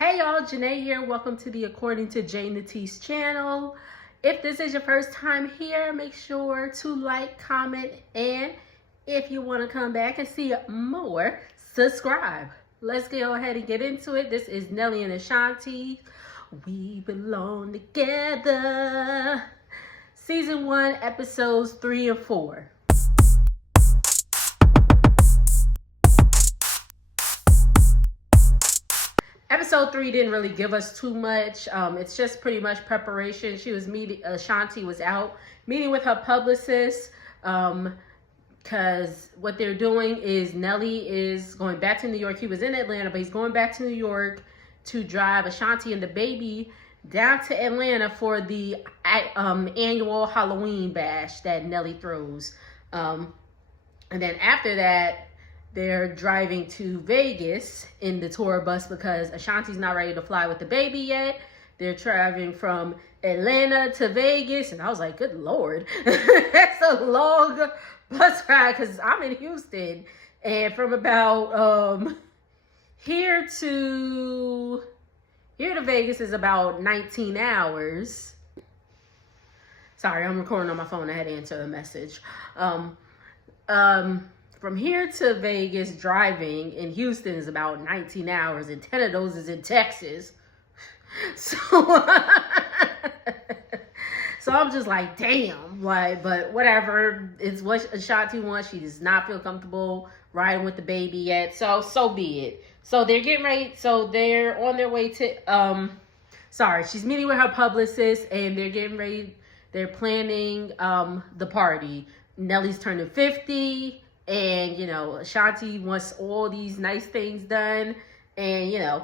Hey y'all, Janae here. Welcome to the According to Jay Natisse channel. If this is your first time here, make sure to like, comment, and if you want to come back and see more, subscribe. Let's go ahead and get into it. This is Nelly and Ashanti. We belong together. Season 1, episodes 3 and 4. Episode 3 didn't really give us too much. It's just pretty much preparation. Ashanti was out meeting with her publicist, because what they're doing is Nelly is going back to New York. He was in Atlanta, but he's going back to New York to drive Ashanti and the baby down to Atlanta for the annual Halloween bash that Nelly throws. And then after that, they're driving to Vegas in the tour bus because Ashanti's not ready to fly with the baby yet. They're traveling from Atlanta to Vegas. And I was like, good Lord, that's a long bus ride because I'm in Houston. And from about here to Vegas is about 19 hours. Sorry, I'm recording on my phone. I had to answer the message. From here to Vegas, driving in Houston is about 19 hours, and 10 of those is in Texas. So, so I'm just like, damn, but whatever. It's what Ashanti wants. She does not feel comfortable riding with the baby yet. So be it. So they're getting ready. So they're on their way to, she's meeting with her publicist, and they're getting ready. They're planning the party. Nelly's turning 50. And, Ashanti wants all these nice things done. And,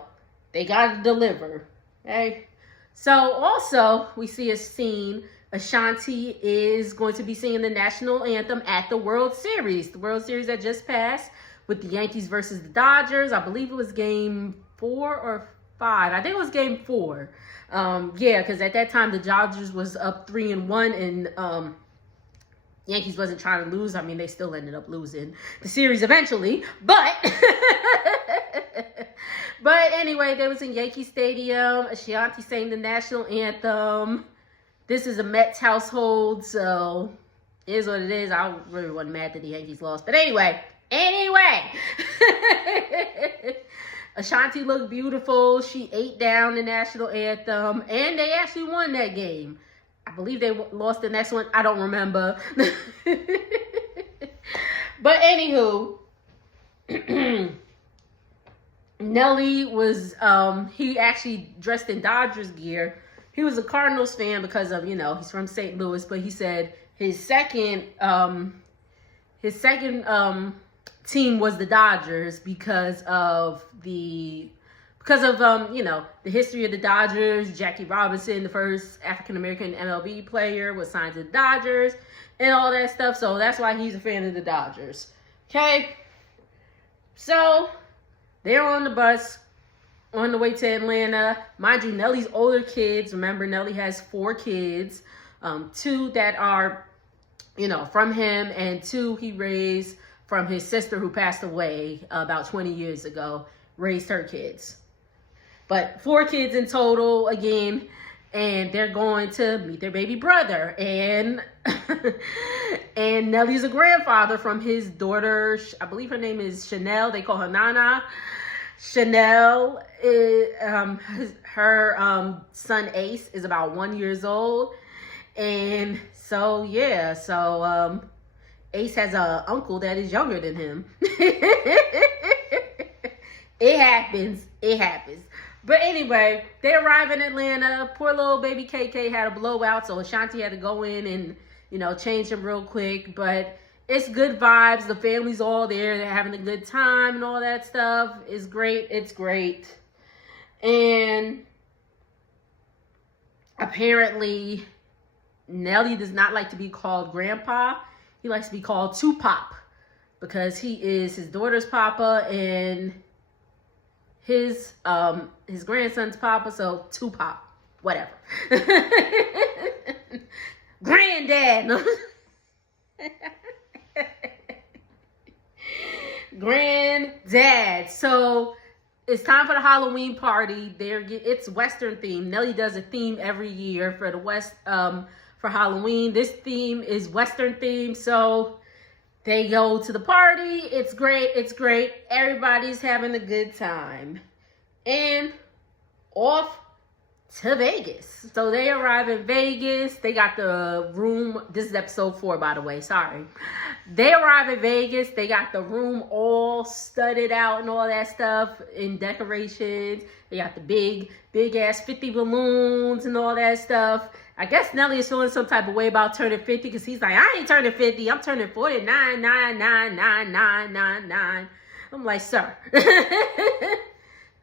they got to deliver. Okay? So, also, we see a scene. Ashanti is going to be singing the national anthem at the World Series. The World Series that just passed with the Yankees versus the Dodgers. I believe it was game 4 or 5. I think it was game 4. Yeah, because at that time, the Dodgers was up 3-1. And, Yankees wasn't trying to lose. I mean, they still ended up losing the series eventually. But anyway, they was in Yankee Stadium. Ashanti sang the national anthem. This is a Mets household, so it is what it is. I really wasn't mad that the Yankees lost. But anyway. Ashanti looked beautiful. She ate down the national anthem. And they actually won that game. I believe they lost the next one. I don't remember. But anywho, Nelly was, he actually dressed in Dodgers gear. He was a Cardinals fan because of, he's from St. Louis, but he said his second team was the Dodgers because of the history of the Dodgers. Jackie Robinson, the first African-American MLB player, was signed to the Dodgers and all that stuff. So that's why he's a fan of the Dodgers. Okay. So they're on the bus on the way to Atlanta. Mind you, Nelly's older kids. Remember, Nelly has 4 kids. 2 that are, from him, and 2 he raised from his sister who passed away about 20 years ago, raised her kids. But 4 kids in total again, and they're going to meet their baby brother. And and Nelly's a grandfather from his daughter. I believe her name is Chanel. They call her Nana. Chanel, her son Ace is about 1 year old. And so, yeah, Ace has an uncle that is younger than him. It happens. But anyway, they arrive in Atlanta. Poor little baby KK had a blowout, so Ashanti had to go in and, change him real quick. But it's good vibes. The family's all there. They're having a good time and all that stuff. It's great. It's great. And apparently, Nelly does not like to be called Grandpa. He likes to be called Tupac because he is his daughter's papa and his grandson's papa, so Tupac, whatever. Granddad. Granddad. So it's time for the Halloween party. It's Western themed. Nelly does a theme every year for the for Halloween. This theme is Western themed, so they go to the party. It's great. It's great. Everybody's having a good time. And off to Vegas. So they arrive in Vegas. They got the room. This is episode 4, by the way. Sorry. They arrive in Vegas. They got the room all studded out and all that stuff in decorations. They got the big ass 50 balloons and all that stuff. I guess Nelly is feeling some type of way about turning 50 because he's like, I ain't turning 50. I'm turning 49, 9, 9, 9, 9, 9, 9. I'm like, sir.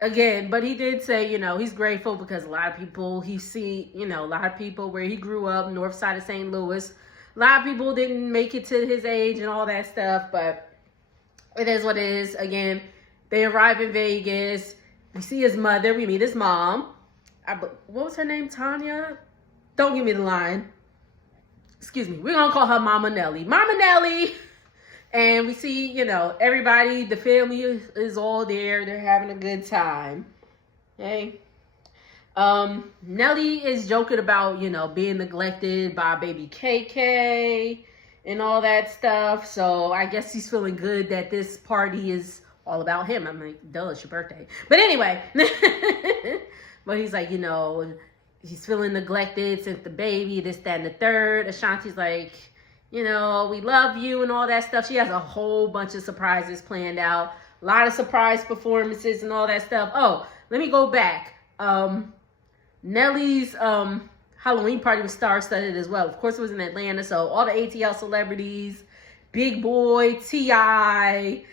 Again, but he did say, he's grateful because a lot of people a lot of people where he grew up, north side of St. Louis, a lot of people didn't make it to his age and all that stuff, but it is what it is. Again, they arrive in Vegas. We see his mother. We meet his mom. What was her name? Tanya? Don't give me the line. Excuse me. We're going to call her Mama Nelly. Mama Nelly! And we see, everybody, the family is all there. They're having a good time. Okay. Nelly is joking about, being neglected by baby KK and all that stuff. So I guess he's feeling good that this party is all about him. I'm like, duh, it's your birthday. But anyway. But he's like, he's feeling neglected since the baby, this, that, and the third. Ashanti's like, we love you and all that stuff. She has a whole bunch of surprises planned out. A lot of surprise performances and all that stuff. Oh, let me go back. Nelly's Halloween party was star-studded as well. Of course, it was in Atlanta, so all the ATL celebrities, Big Boy, T.I.,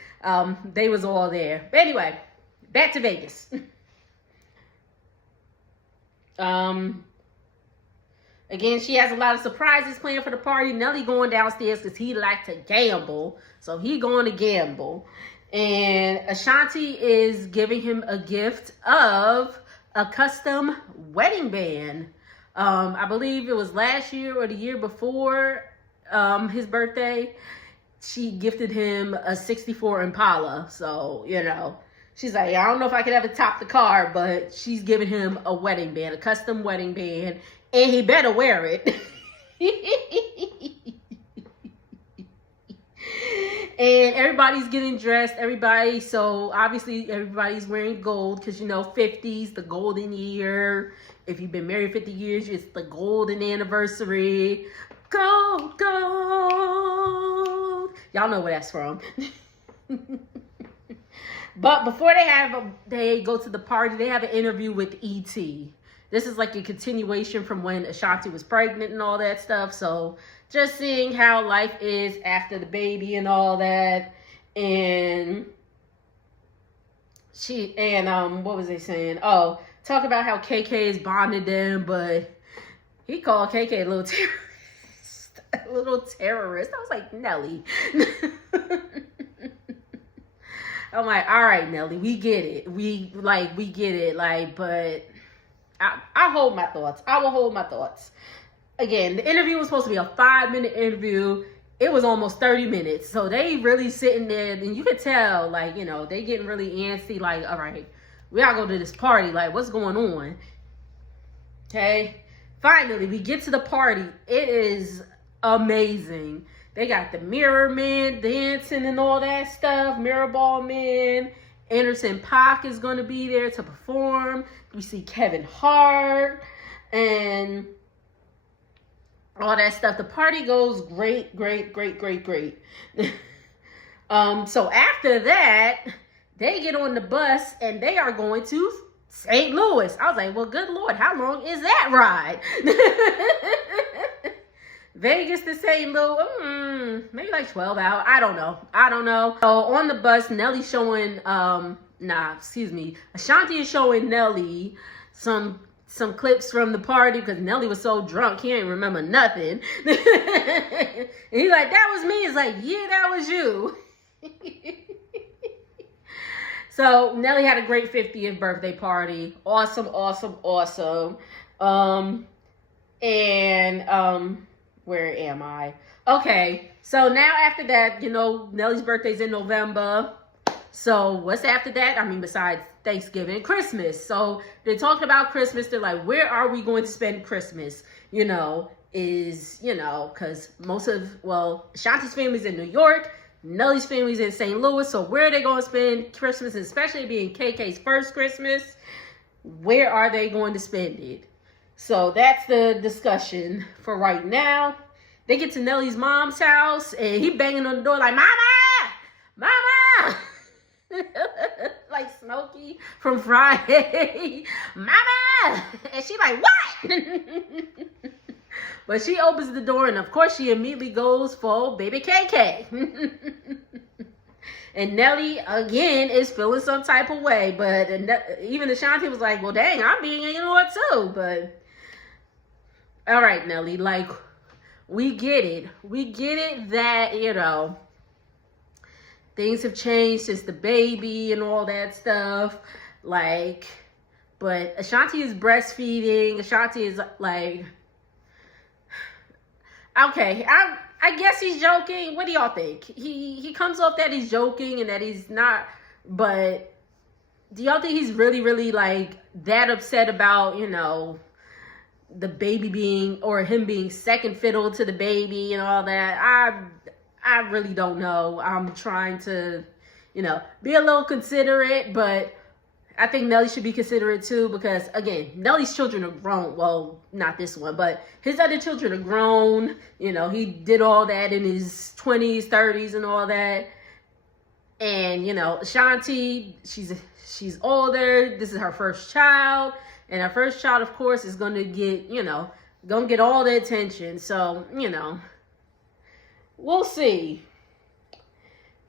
they was all there. But anyway, back to Vegas. Again, she has a lot of surprises planned for the party. Nelly going downstairs because he like to gamble. So he going to gamble. And Ashanti is giving him a gift of a custom wedding band. I believe it was last year or the year before his birthday. She gifted him a 64 Impala. So, she's like, I don't know if I could ever top the car, but she's giving him a wedding band, a custom wedding band. And he better wear it. And everybody's getting dressed. So obviously everybody's wearing gold because, 50's the golden year. If you've been married 50 years, it's the golden anniversary. Gold, gold. Y'all know where that's from. But before they go to the party, they have an interview with E.T. This is like a continuation from when Ashanti was pregnant and all that stuff. So just seeing how life is after the baby and all that. And what was they saying? Oh, talk about how KK's bonded them, but he called KK a little terrorist. A little terrorist. I was like, Nelly. I'm like, all right, Nelly, we get it. We get it. But I hold my thoughts. I will hold my thoughts. Again, the interview was supposed to be a 5-minute interview. It was almost 30 minutes. So they really sitting there, and you could tell, they getting really antsy. Like, all right, we gotta go to this party. Like, what's going on? Okay. Finally, we get to the party. It is amazing. They got the Mirror Man dancing and all that stuff. Mirror Ball Man. Anderson .Paak is going to be there to perform. We see Kevin Hart and all that stuff. The party goes great. So after that, they get on the bus and they are going to St. Louis. I was like, well, good Lord, how long is that ride? Vegas to St. Louis, maybe like 12 hours. I don't know. So on the bus, Nelly's showing, Ashanti is showing Nelly some clips from the party because Nelly was so drunk he ain't remember nothing. And he's like, that was me. It's like, yeah, that was you. So Nelly had a great 50th birthday party. Awesome. Where am I? Okay, so now after that, Nelly's birthday's in November. So what's after that? I mean, besides Thanksgiving and Christmas. So they're talking about Christmas. They're like, where are we going to spend Christmas? Because Ashanti's family's in New York. Nelly's family's in St. Louis. So where are they going to spend Christmas, especially being KK's first Christmas? Where are they going to spend it? So that's the discussion for right now. They get to Nelly's mom's house, and he banging on the door like, Mama! Mama! Like Smokey from Friday. Mama! And she like, what? But she opens the door, and of course she immediately goes for baby KK. And Nelly, again, is feeling some type of way. But even Ashanti was like, well, dang, I'm being ignored too. But, all right, Nelly, like, we get it. We get it that, things have changed since the baby and all that stuff. Like, but Ashanti is breastfeeding. Ashanti is like, okay, I guess he's joking. What do y'all think? He comes off that he's joking and that he's not, but do y'all think he's really, really like that upset about, the baby being, or him being second fiddle to the baby and all that? I really don't know. I'm trying to, be a little considerate, but I think Nelly should be considerate too, because again, Nelly's children are grown. Well, not this one, but his other children are grown. He did all that in his 20s, 30s and all that. And, Ashanti, she's older. This is her first child. And her first child, of course, is going to get, gonna get all the attention. So, we'll see.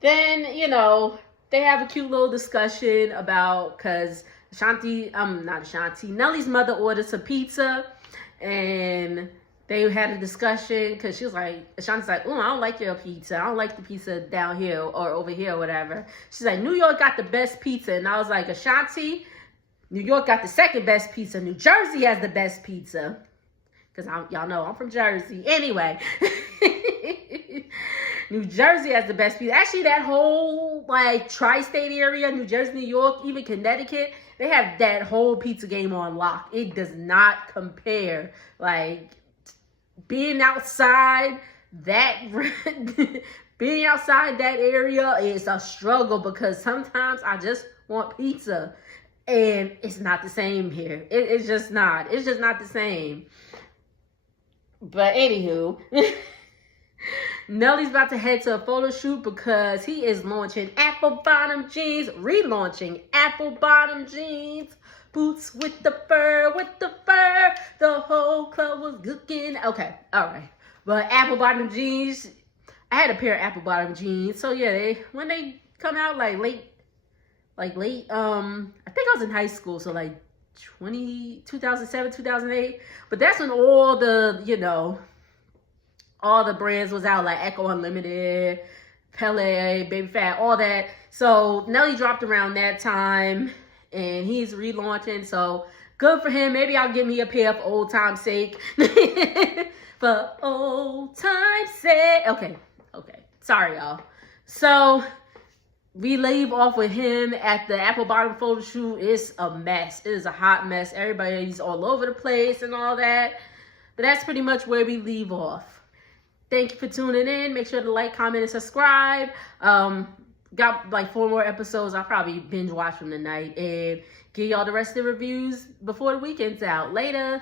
Then, they have a cute little discussion about, because Nelly's mother ordered some pizza, and they had a discussion, because she was like, Ashanti's like, oh, I don't like your pizza. I don't like the pizza down here or over here or whatever. She's like, New York got the best pizza. And I was like, Ashanti, New York got the second best pizza. New Jersey has the best pizza. Because y'all know I'm from Jersey. Anyway. New Jersey has the best pizza. Actually, that whole, tri-state area, New Jersey, New York, even Connecticut, they have that whole pizza game on lock. It does not compare. Being outside that area is a struggle, because sometimes I just want pizza. And it's not the same here. It's just not. It's just not the same. But anywho... Nelly's about to head to a photo shoot because he is launching apple bottom jeans, relaunching apple bottom jeans, boots with the fur, the whole club was looking. Okay, all right. But apple bottom jeans, I had a pair of apple bottom jeans. So yeah, when they come out late, I think I was in high school, so 2007, 2008. But that's when all the, all the brands was out, like Echo Unlimited, Pele, Baby Fat, all that. So Nelly dropped around that time, and he's relaunching. So good for him. Maybe I'll get me a pair for old time's sake. For old time's sake. Okay. Sorry, y'all. So we leave off with him at the apple bottom photo shoot. It's a mess. It is a hot mess. Everybody's all over the place and all that. But that's pretty much where we leave off. Thank you for tuning in. Make sure to like, comment, and subscribe. Got 4 more episodes. I'll probably binge watch them tonight and give y'all the rest of the reviews before the weekend's out. Later.